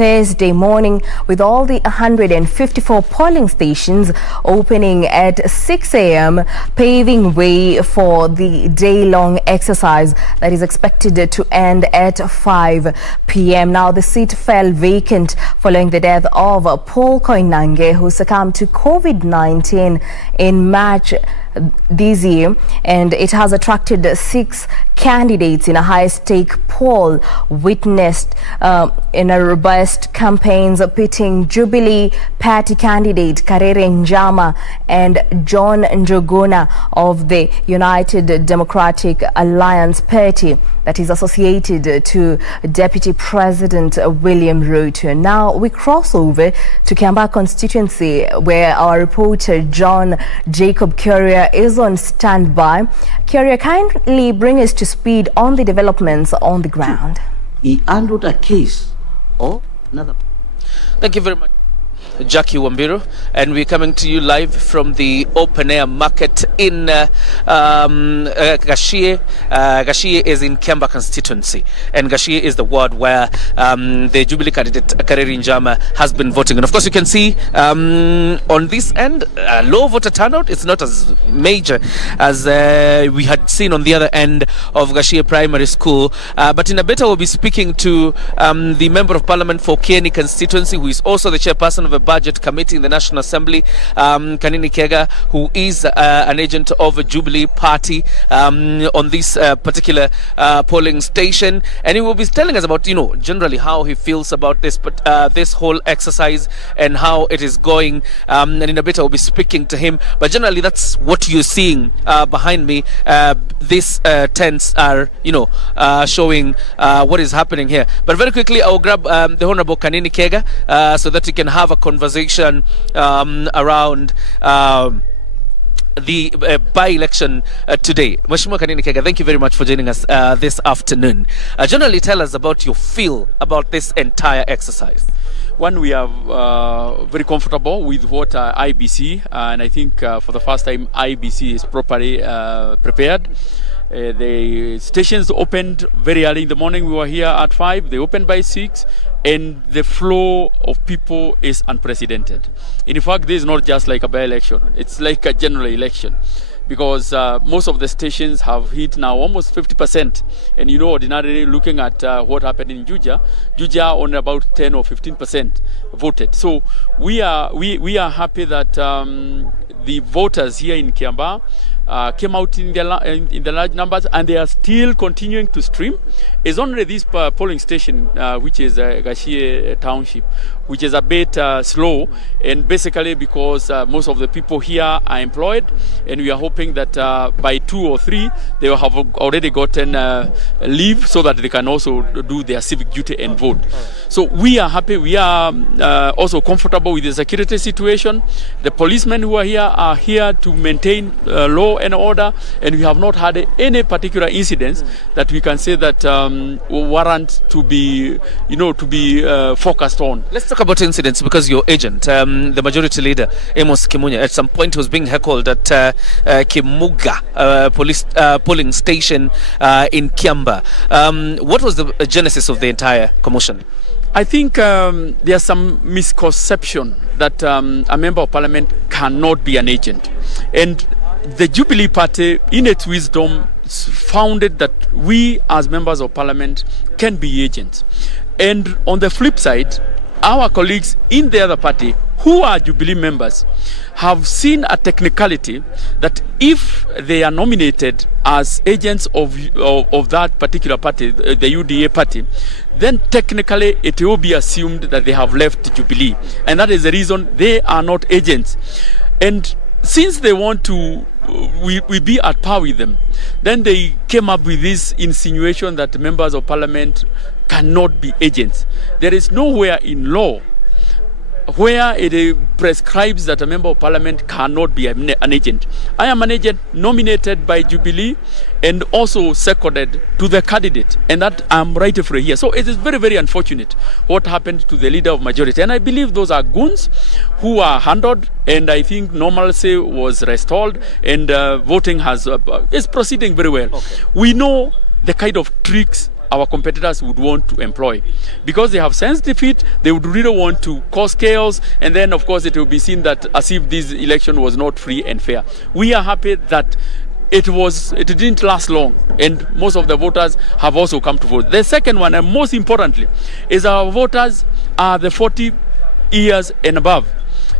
Thursday morning, with all the 154 polling stations opening at 6 a.m., paving way for the day-long exercise that is expected to end at 5 p.m. Now, the seat fell vacant following the death of Paul Koinange, who succumbed to COVID-19 in March this year, and it has attracted 6 candidates in a high-stake poll witnessed in a robust campaigns pitting Jubilee Party candidate Karere Njama and John Njuguna of the United Democratic Alliance Party that is associated to Deputy President William Ruto. Now we cross over to Kiambaa constituency, where our reporter John Jacob Courier is on standby. Courier, kindly bring us to speed on the developments on the ground. He handled a case or another. Thank you very much, Jackie Wambiru, and we're coming to you live from the open air market in Gashie. Gashie is in Kiambaa constituency, and Gashie is the ward where the Jubilee candidate Karere Njama has been voting. And of course, you can see on this end, low voter turnout. It's not as major as we had seen on the other end of Gashie Primary School. But in a bit, I will be speaking to the Member of Parliament for Kieni constituency, who is also the chairperson of a budget committee in the National Assembly, Kanini Kega, who is an agent of a Jubilee Party on this particular polling station, and he will be telling us about, generally how he feels about this, but this whole exercise and how it is going. And in a bit, I will be speaking to him. But generally, that's what you're seeing behind me. These tents are, showing what is happening here. But very quickly, I will grab the Honorable Kanini Kega so that we can have a conversation around the by-election today. Mheshimiwa Kanini Kega, thank you very much for joining us this afternoon. Generally, tell us about your feel about this entire exercise. One, we are very comfortable with what IBC, and I think for the first time IBC is properly prepared. The stations opened very early in the morning. We were here at 5. They opened by 6. And the flow of people is unprecedented. In fact, this is not just like a by-election. It's like a general election, because most of the stations have hit now almost 50%. And ordinarily looking at what happened in Juja only about 10 or 15% voted. So we are happy that the voters here in Kiambaa came out in the large numbers, and they are still continuing to stream. It's only this polling station, which is Gashie Township, which is a bit slow, and basically because most of the people here are employed, and we are hoping that by 2 or 3 they will have already gotten leave so that they can also do their civic duty and vote. So we are happy. We are also comfortable with the security situation. The policemen who are here to maintain law and order, and we have not had any particular incidents that we can say that warrant to be focused on. Let's talk about incidents, because your agent, the majority leader Amos Kimunya, at some point was being heckled at Kimuga police polling station in Kiambaa. What was the genesis of the entire commotion? I think there's some misconception that a member of parliament cannot be an agent, and the Jubilee Party, in its wisdom, founded that we as members of parliament can be agents. And on the flip side, our colleagues in the other party who are Jubilee members have seen a technicality that if they are nominated as agents of that particular party, the UDA party, then technically it will be assumed that they have left Jubilee, and that is the reason they are not agents. And since they want to we be at par with them, then they came up with this insinuation that members of parliament cannot be agents. There is nowhere in law where it prescribes that a member of parliament cannot be an agent. I am an agent nominated by Jubilee and also seconded to the candidate, and that I'm rightfully here. So it is very, very unfortunate what happened to the leader of majority, and I believe those are goons who are handled, and I think normalcy was restored, and voting is proceeding very well. Okay. We know the kind of tricks our competitors would want to employ. Because they have sensed defeat, they would really want to cause chaos, and then of course it will be seen that as if this election was not free and fair. We are happy that it didn't last long, and most of the voters have also come to vote. The second one, and most importantly, is our voters are the 40 years and above.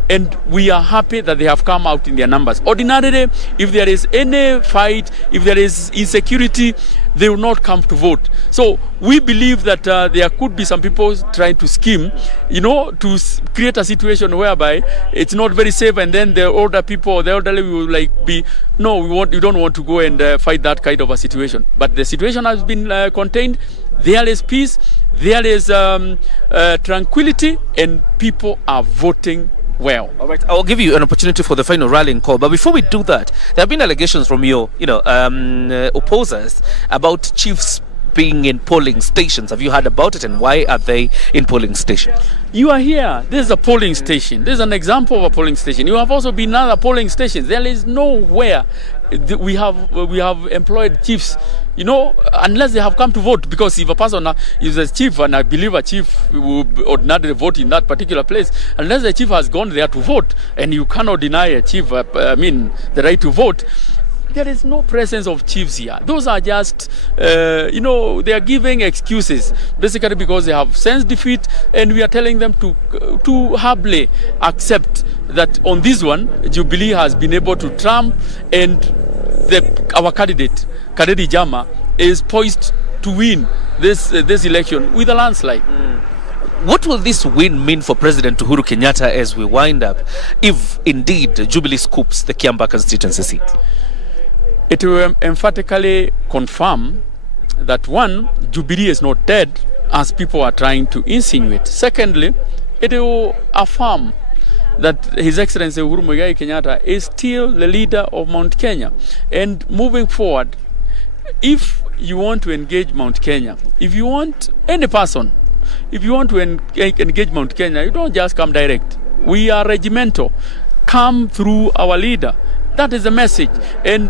And we are happy that they have come out in their numbers. Ordinarily, if there is any fight, if there is insecurity, they will not come to vote. So we believe that there could be some people trying to scheme, to create a situation whereby it's not very safe, and then the older people or the elderly will we don't want to go and fight that kind of a situation. But the situation has been contained. There is peace, there is tranquility, and people are voting well. All right, I'll give you an opportunity for the final rallying call. But before we do that, there have been allegations from your, opposers about chiefs being in polling stations. Have you heard about it, and why are they in polling stations? You are here. This is a polling station. This is an example of a polling station. You have also been in other polling stations. There is nowhere we have employed chiefs, unless they have come to vote. Because if a person is a chief, and I believe a chief will ordinarily vote in that particular place, unless the chief has gone there to vote, and you cannot deny a chief, the right to vote. There is no presence of chiefs here. Those are just, they are giving excuses, basically because they have sensed defeat, and we are telling them to humbly accept that on this one, Jubilee has been able to trump, and our candidate, Kaderi Jama, is poised to win this election with a landslide. What will this win mean for President Uhuru Kenyatta as we wind up, if indeed Jubilee scoops the Kiambaa constituency seat? It will emphatically confirm that, one, Jubilee is not dead, as people are trying to insinuate. Secondly, it will affirm that His Excellency Uhuru Muigai Kenyatta is still the leader of Mount Kenya. And moving forward, if you want to engage Mount Kenya, if you want any person, if you want to engage Mount Kenya, you don't just come direct. We are regimental. Come through our leader. That is the message. And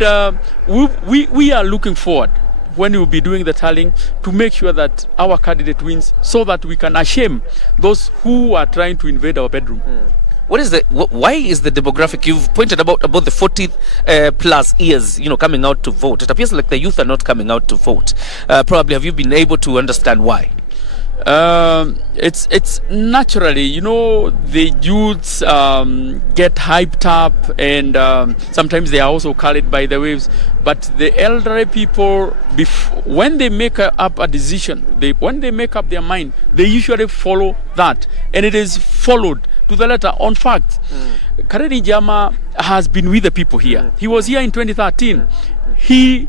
we are looking forward, when we will be doing the tallying, to make sure that our candidate wins, so that we can shame those who are trying to invade our bedroom. Why is the demographic, you've pointed about the 40 plus years, coming out to vote? It appears like the youth are not coming out to vote. Probably, have you been able to understand why? It's naturally, the youths get hyped up, and sometimes they are also carried by the waves. But the elderly people, when they make up a decision, when they make up their mind, they usually follow that, and it is followed to the letter. On fact, Kaderi Jama has been with the people here. He was here in 2013. He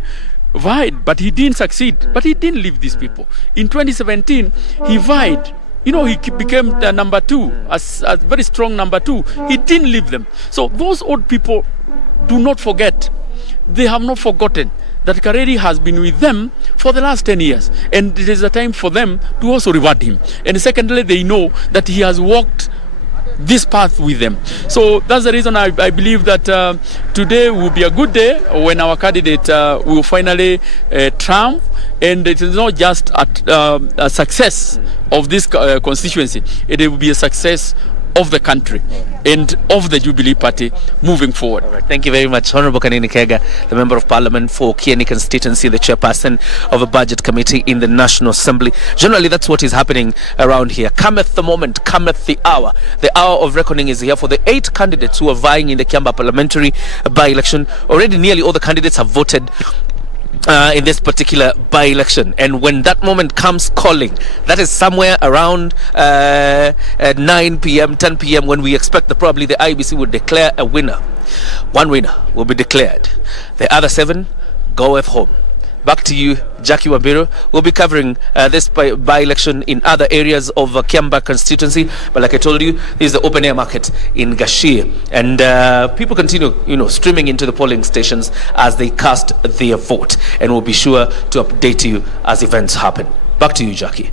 vied, but he didn't succeed. But he didn't leave these people. In 2017, he vied. He became the number two, a very strong number two. He didn't leave them. So those old people do not forget. They have not forgotten that Kaderi has been with them for the last 10 years. And it is a time for them to also reward him. And secondly, they know that he has walked this path with them. So that's the reason I believe that today will be a good day when our candidate will finally triumph. And it is not just a success of this constituency, it will be a success of the country and of the Jubilee Party moving forward. All right. Thank you very much, Honorable Kanini Kega, the Member of Parliament for Kieni constituency, the Chairperson of a Budget Committee in the National Assembly. Generally, that's what is happening around here. Cometh the moment, cometh the hour. The hour of reckoning is here for the 8 candidates who are vying in the Kiambaa parliamentary by-election. Already nearly all the candidates have voted in this particular by-election, and when that moment comes calling, that is somewhere around 9 p.m. 10 p.m. when we expect that probably the IBC will declare a winner. One winner will be declared, the other 7 goeth home. Back to you, Jackie Wambiru. We'll be covering this by-election in other areas of Kiambaa constituency. But like I told you, this is the open-air market in Gashie. And people continue, streaming into the polling stations as they cast their vote. And we'll be sure to update you as events happen. Back to you, Jackie.